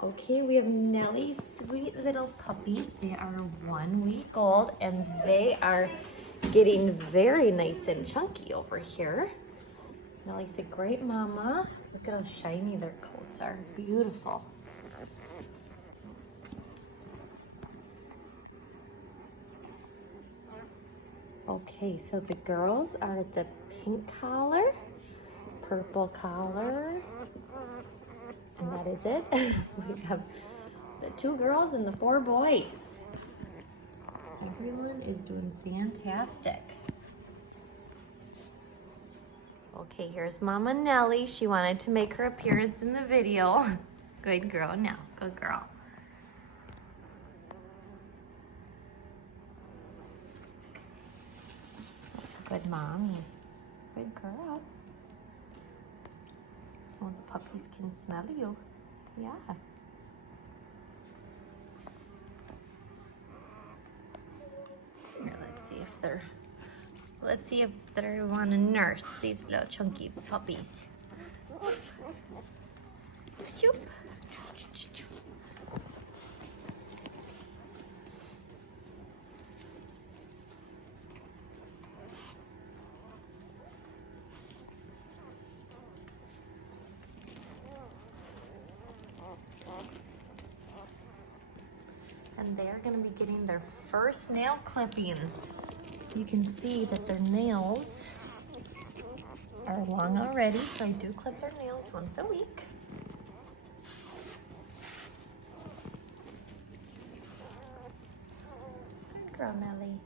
Okay, we have Nelli's sweet little puppies. They are 1 week old and they are getting very nice and chunky over here. Nelli's a great mama. Look at how shiny their coats are. Beautiful. Okay, so the girls are the pink collar, purple collar, and that is it. We have the 2 girls and the 4 boys. Everyone is doing fantastic. Okay, here's Mama Nelli. She wanted to make her appearance in the video. Good girl now, good girl. That's a good mommy. Good girl. Oh, the puppies can smell you. Yeah. Here, let's see if they want to nurse these little chunky puppies. Shoop. And they're going to be getting their first nail clippings. You can see that their nails are long already, so I do clip their nails once a week. Good girl, Nelli.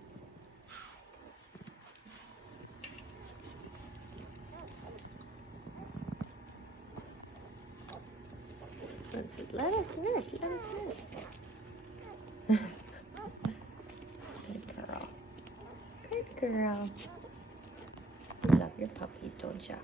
Let's see. Let us nurse. Good girl. Good girl. You love your puppies, don't you?